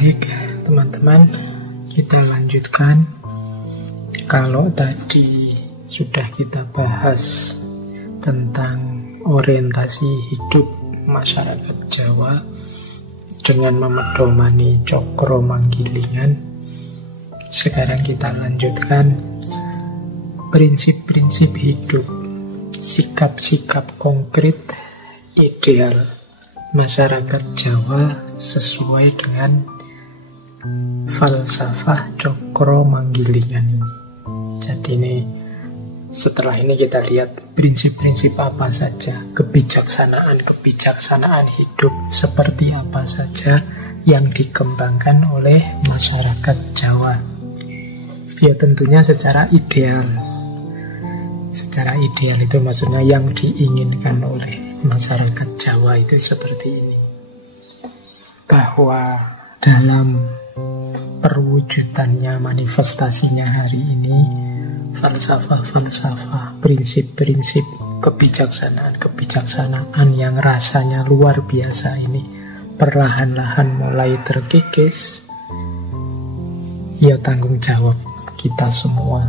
Baik, teman-teman, kita lanjutkan. Kalau tadi sudah kita bahas tentang orientasi hidup masyarakat Jawa dengan memedomani cokro manggilingan, sekarang kita lanjutkan prinsip-prinsip hidup, sikap-sikap konkret ideal masyarakat Jawa sesuai dengan falsafah cokro manggilingan ini. Jadi ini setelah ini kita lihat prinsip-prinsip apa saja, kebijaksanaan hidup seperti apa saja yang dikembangkan oleh masyarakat Jawa. Ya tentunya secara ideal. Secara ideal itu maksudnya yang diinginkan oleh masyarakat Jawa itu seperti ini. Bahwa dalam perwujudannya, manifestasinya hari ini, falsafah-falsafah, prinsip-prinsip kebijaksanaan yang rasanya luar biasa ini perlahan-lahan mulai terkikis. Ya tanggung jawab kita semua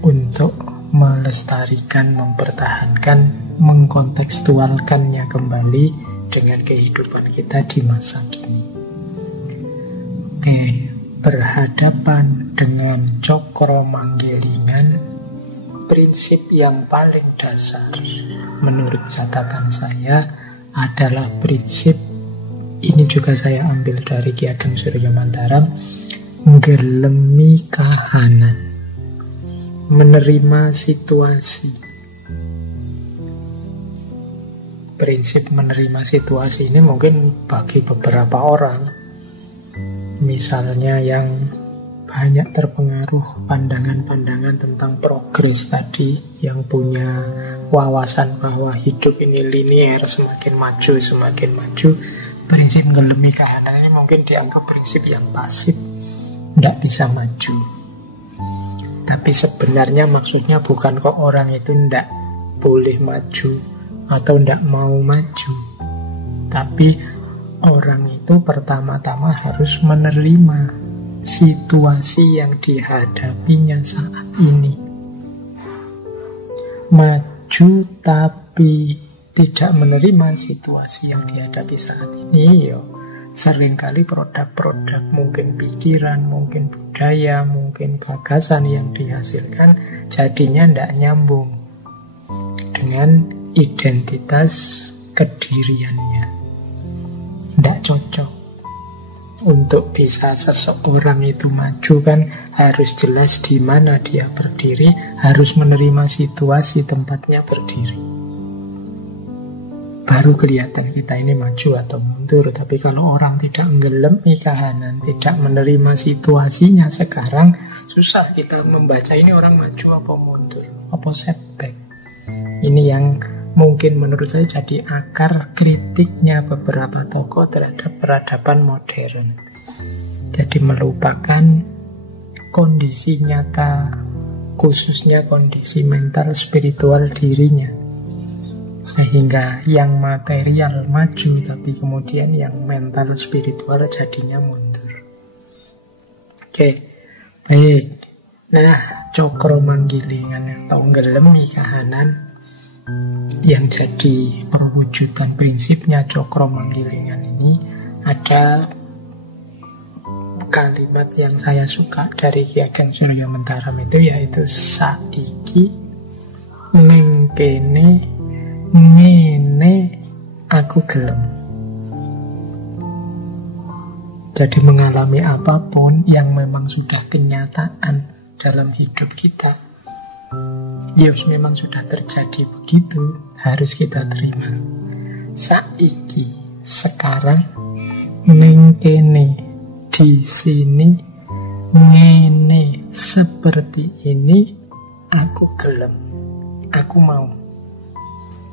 untuk melestarikan, mempertahankan, mengkontekstualkannya kembali dengan kehidupan kita di masa kini. Oke, berhadapan dengan cokro manggilingan, prinsip yang paling dasar menurut catatan saya adalah prinsip, ini juga saya ambil dari Ki Ageng Suryamantaram, ngelemi kahanan, menerima situasi. Prinsip menerima situasi ini mungkin bagi beberapa orang, misalnya yang banyak terpengaruh pandangan-pandangan tentang progres tadi, yang punya wawasan bahwa hidup ini linear, semakin maju, prinsip ngelemi kahanan ini mungkin dianggap prinsip yang pasif, tidak bisa maju. Tapi sebenarnya maksudnya bukan kok orang itu tidak boleh maju atau tidak mau maju, tapi orang itu pertama-tama harus menerima situasi yang dihadapinya saat ini. Maju tapi tidak menerima situasi yang dihadapi saat ini, seringkali produk-produk, mungkin pikiran, mungkin budaya, mungkin gagasan yang dihasilkan jadinya tidak nyambung dengan identitas kediriannya. Tidak cocok. Untuk bisa seseorang itu maju kan harus jelas di mana dia berdiri, harus menerima situasi tempatnya berdiri. Baru kelihatan kita ini maju atau mundur. Tapi kalau orang tidak ngelemi kahanan, tidak menerima situasinya sekarang, susah kita membaca ini orang maju apa mundur, apa setback. Ini yang mungkin menurut saya jadi akar kritiknya beberapa tokoh terhadap peradaban modern. Jadi melupakan kondisi nyata, khususnya kondisi mental spiritual dirinya. Sehingga yang material maju, tapi kemudian yang mental spiritual jadinya mundur. Oke, baik. Nah, cokro manggilingan atau ngelemi kahanan yang jadi perwujudan prinsipnya cokro manggilingan ini, ada kalimat yang saya suka dari Ki Ageng Suryamantaram itu, yaitu saiki ning kene ngene aku gelem. Jadi mengalami apapun yang memang sudah kenyataan dalam hidup kita, memang sudah terjadi begitu, harus kita terima. Saiki, sekarang, ning kene, di sini, ngene, seperti ini, aku gelem, aku mau.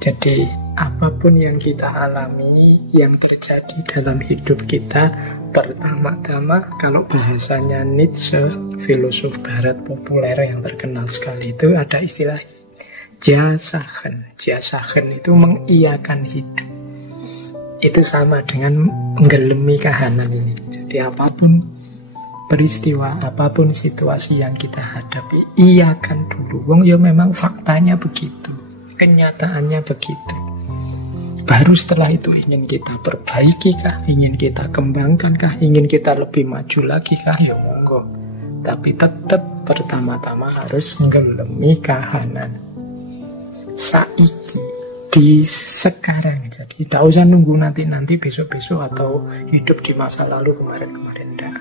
Jadi apapun yang kita alami, yang terjadi dalam hidup kita, pertama-tama kalau bahasanya Nietzsche, filosof barat populer yang terkenal sekali itu, ada istilah jasahen. Jasahen itu mengiyakan hidup. Itu sama dengan menggelemi kahanan ini. Jadi apapun peristiwa, apapun situasi yang kita hadapi, iakan dulu. Wong ya memang faktanya begitu, kenyataannya begitu. Baru setelah itu ingin kita perbaiki kah, ingin kita kembangkan kah, ingin kita lebih maju lagi kah, ya monggo. Tapi tetap pertama-tama harus ngelemi kahanan saiki, di sekarang. Jadi tidak usah nunggu nanti besok-besok atau hidup di masa lalu kemarin-kemarin.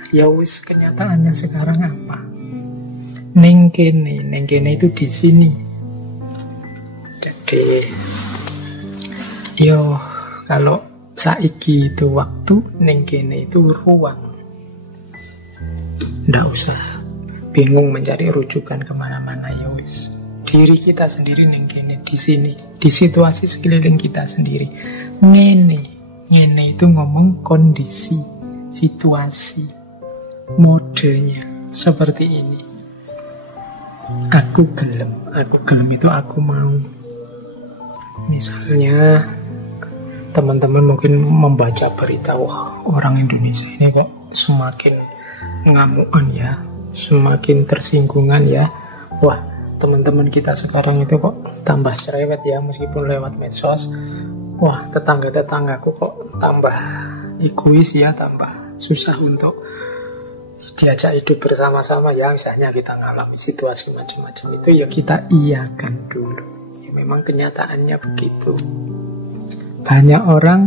Ya wis, kenyataannya sekarang apa? Neng kene itu di sini. Jadi yo kalau saiki itu waktu, neng kene itu ruang. Nggak usah bingung mencari rujukan kemana-mana, ya wis. Diri kita sendiri neng kene, di sini, di situasi sekeliling kita sendiri. Ngene itu ngomong kondisi, situasi, modenya seperti ini. Aku gelem itu aku mau. Misalnya teman-teman mungkin membaca berita, wah orang Indonesia ini kok semakin ngamuan ya, semakin tersinggungan ya. Wah, teman-teman kita sekarang itu kok tambah cerewet ya, meskipun lewat medsos. Wah, tetangga-tetanggaku kok tambah egois ya, tambah susah untuk diajak hidup bersama-sama ya. Misalnya kita ngalami situasi macam-macam itu, ya kita iakan dulu. Ya memang kenyataannya begitu. Banyak orang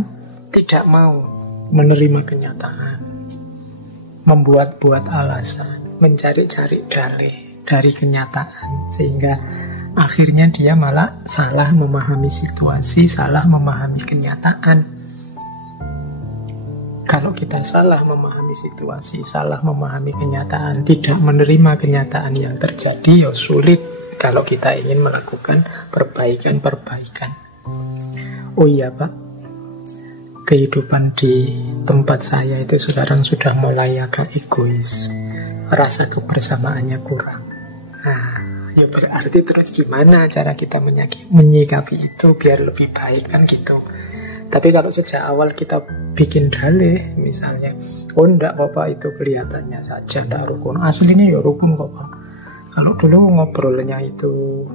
tidak mau menerima kenyataan, membuat-buat alasan, mencari-cari dalih dari kenyataan, sehingga akhirnya dia malah salah memahami situasi, salah memahami kenyataan. Kalau kita salah memahami situasi, salah memahami kenyataan, tidak menerima kenyataan yang terjadi, ya sulit kalau kita ingin melakukan perbaikan-perbaikan. Oh iya Pak, kehidupan di tempat saya itu sekarang sudah mulai agak egois, rasa kebersamaannya kurang. Nah, ya berarti terus gimana cara kita menyikapi itu biar lebih baik, kan gitu. Tapi kalau sejak awal kita bikin dalih, misalnya, oh enggak Bapak, itu kelihatannya saja enggak rukun, aslinya ya rukun kok Pak. Kalau dulu ngobrolnya itu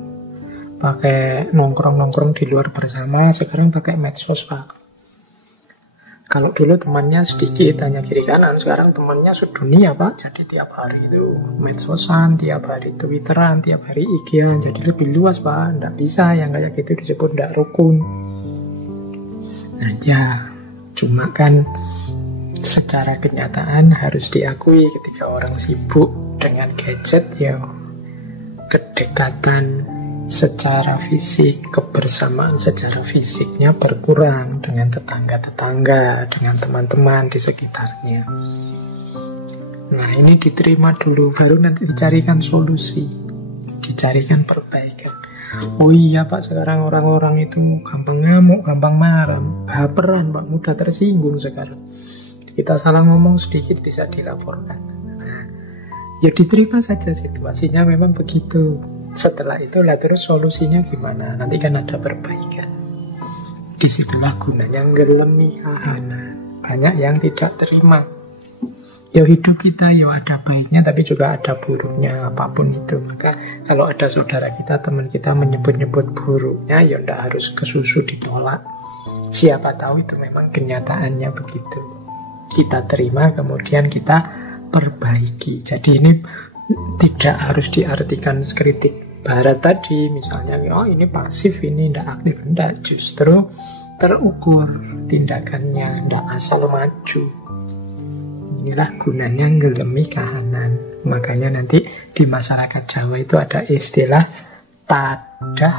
pakai nongkrong-nongkrong di luar bersama, sekarang pakai medsos Pak. Kalau dulu temannya sedikit, hanya kiri kanan, sekarang temannya sedunia Pak. Jadi tiap hari itu medsosan, tiap hari twitteran, tiap hari IG-an, jadi lebih luas Pak. Nggak bisa yang kayak gitu disebut nggak rukun. Nah ya, cuma kan secara kenyataan harus diakui ketika orang sibuk dengan gadget, ya kedekatan secara fisik, kebersamaan secara fisiknya berkurang dengan tetangga-tetangga, dengan teman-teman di sekitarnya. Nah ini diterima dulu, baru nanti dicarikan solusi, dicarikan perbaikan. Oh iya Pak, sekarang orang-orang itu gampang ngamuk, gampang marah, baperan Pak, mudah tersinggung sekarang. Kita salah ngomong sedikit bisa dilaporkan. Nah, ya diterima saja, situasinya memang begitu. Setelah itulah terus solusinya gimana? Nanti kan ada perbaikan. Disitulah gunanya ngelemi kahanan. Banyak yang tidak terima. Ya hidup kita ya ada baiknya, tapi juga ada buruknya, apapun itu. Maka kalau ada saudara kita, teman kita menyebut-nyebut buruknya, ya tidak harus kesusu ditolak. Siapa tahu itu memang kenyataannya begitu. Kita terima, kemudian kita perbaiki. Jadi ini tidak harus diartikan kritik Barat tadi, misalnya, oh ini pasif, ini tidak aktif. Tidak, justru terukur tindakannya, tidak asal maju. Inilah gunanya ngelemi kahanan. Makanya nanti di masyarakat Jawa itu ada istilah tadah,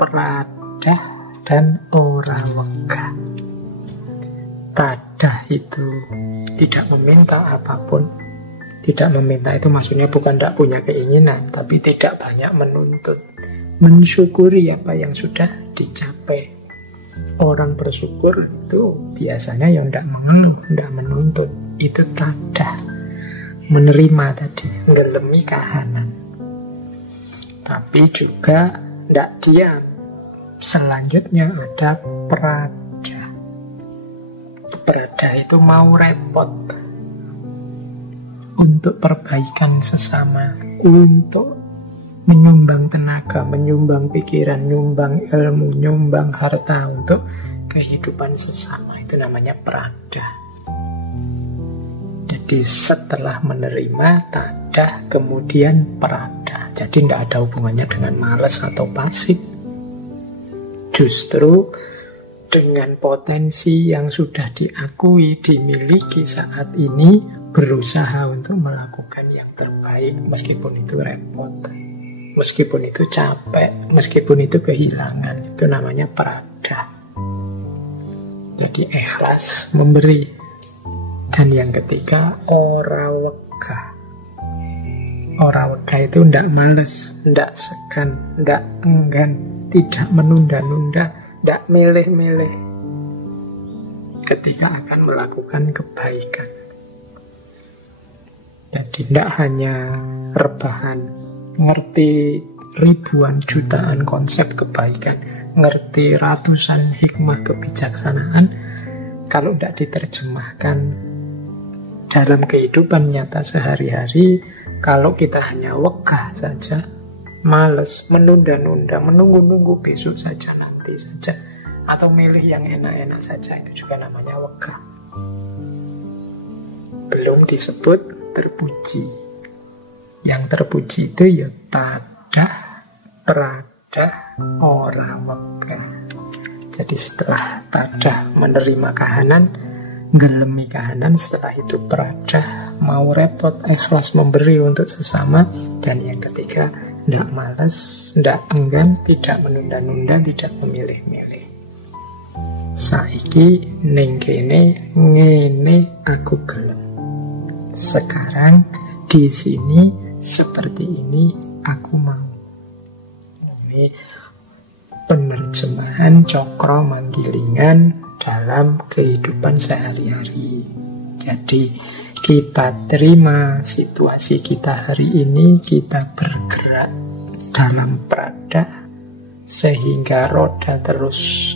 peradah, dan ora wegah. Tadah itu tidak meminta apapun. Tidak meminta itu maksudnya bukan tidak punya keinginan, tapi tidak banyak menuntut. Mensyukuri apa yang sudah dicapai. Orang bersyukur itu biasanya yang tidak mengeluh, tidak menuntut. Itu tadah, menerima tadi, ngelemi kahanan. Tapi juga tidak diam. Selanjutnya ada perada. Perada itu mau repot, untuk perbaikan sesama, untuk menyumbang tenaga, menyumbang pikiran, nyumbang ilmu, nyumbang harta untuk kehidupan sesama. Itu namanya prada. Jadi setelah menerima tadah, kemudian prada. Jadi tidak ada hubungannya dengan malas atau pasif. Justru dengan potensi yang sudah diakui, dimiliki saat ini, berusaha untuk melakukan yang terbaik, meskipun itu repot, meskipun itu capek, meskipun itu kehilangan. Itu namanya prada. Jadi ikhlas memberi. Dan yang ketiga, ora wegah. Ora wegah itu tidak males, tidak segan, tidak enggan, tidak menunda-nunda, tidak milih-milih ketika akan melakukan kebaikan. Jadi tidak hanya rebahan, ngerti ribuan jutaan konsep kebaikan, ngerti ratusan hikmah kebijaksanaan, kalau tidak diterjemahkan dalam kehidupan nyata sehari-hari, kalau kita hanya wegah saja, malas, menunda-nunda, menunggu-nunggu besok saja, nanti saja, atau milih yang enak-enak saja, itu juga namanya wegah. Belum disebut terpuji. Yang terpuji itu ya tadah, prada, ora wegah. Jadi setelah tadah menerima kahanan, gelemi kahanan, setelah itu prada, mau repot, ikhlas memberi untuk sesama, dan yang ketiga, tidak malas, tidak enggan, tidak menunda-nunda, tidak memilih-milih. Saiki ning kene ngene aku gelem. Sekarang di sini seperti ini aku mau. Ini penerjemahan Cokro Manggilingan dalam kehidupan sehari-hari. Jadi kita terima situasi kita hari ini, kita bergerak dalam prada sehingga roda terus